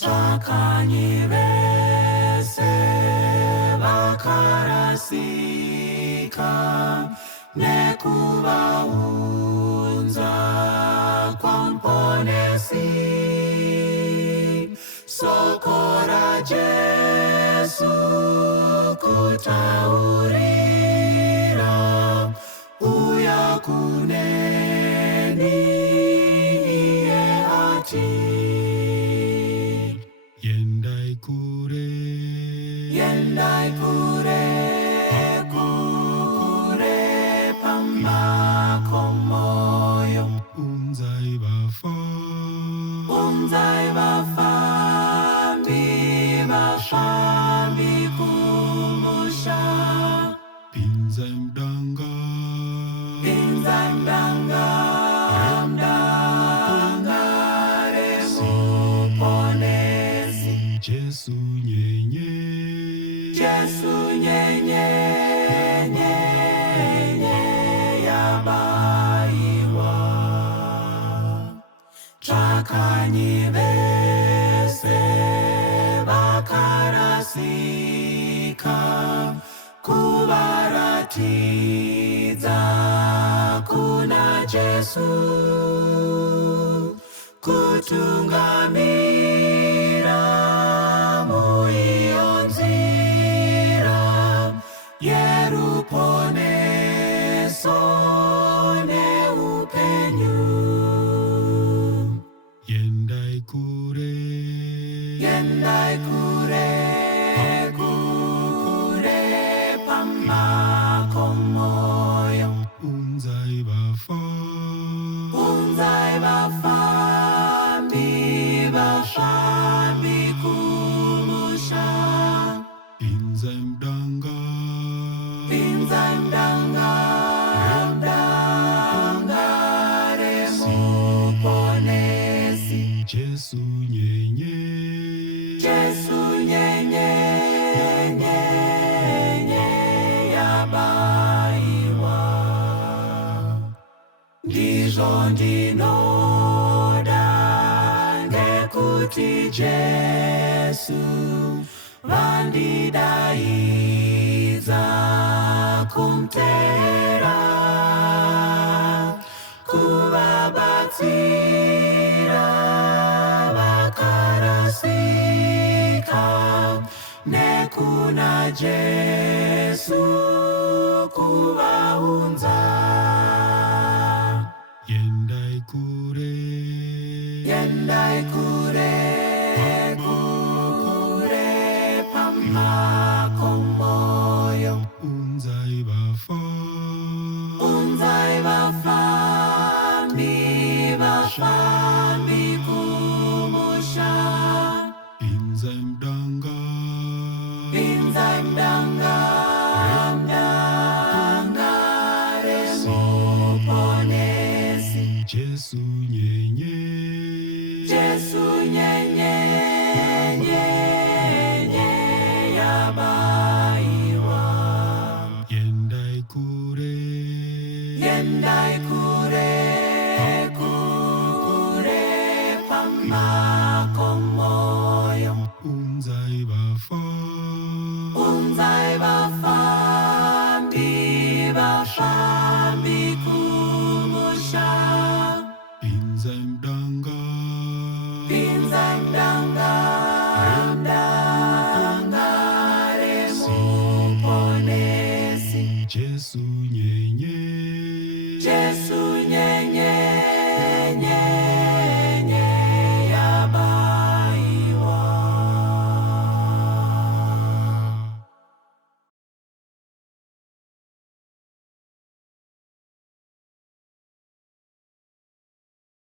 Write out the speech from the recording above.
Chakani vese vakarasika nekuvaunza kwamponesi. Sokora Jesu kutaurira uya kuneni iye ati. Yendai kure kure pambako moyo. Unzai vafambi kumusha. Pinzai mdanga remuponesi. Jesu nyenye yabaiwa. Chakani vese vakarasika kuvaratidza kuna Jesu. Kutungamira muiyo nzira yeruponeso neupenyu. Yendai kure pambako moyo. Unzai vafambi kumusha. Pinzai mdanga remuponesi. Jesu nyenye yabaiwa. Ndizvo ndinoda ngekuti Jesu vandidaidza kumtera. Kuvabatsira vakarasika nekuna Jesu kuvaunza. Yendai kure pambako moyo. Unzai vafambi kumusha. Pinzai mdanga remuponesi. Jesu nyenye yabaiwa. Yendai kure pambako moyo. Unzai vafambi kumusha. Pinzai mdanga remuponesi. Jesu nyenye Jesu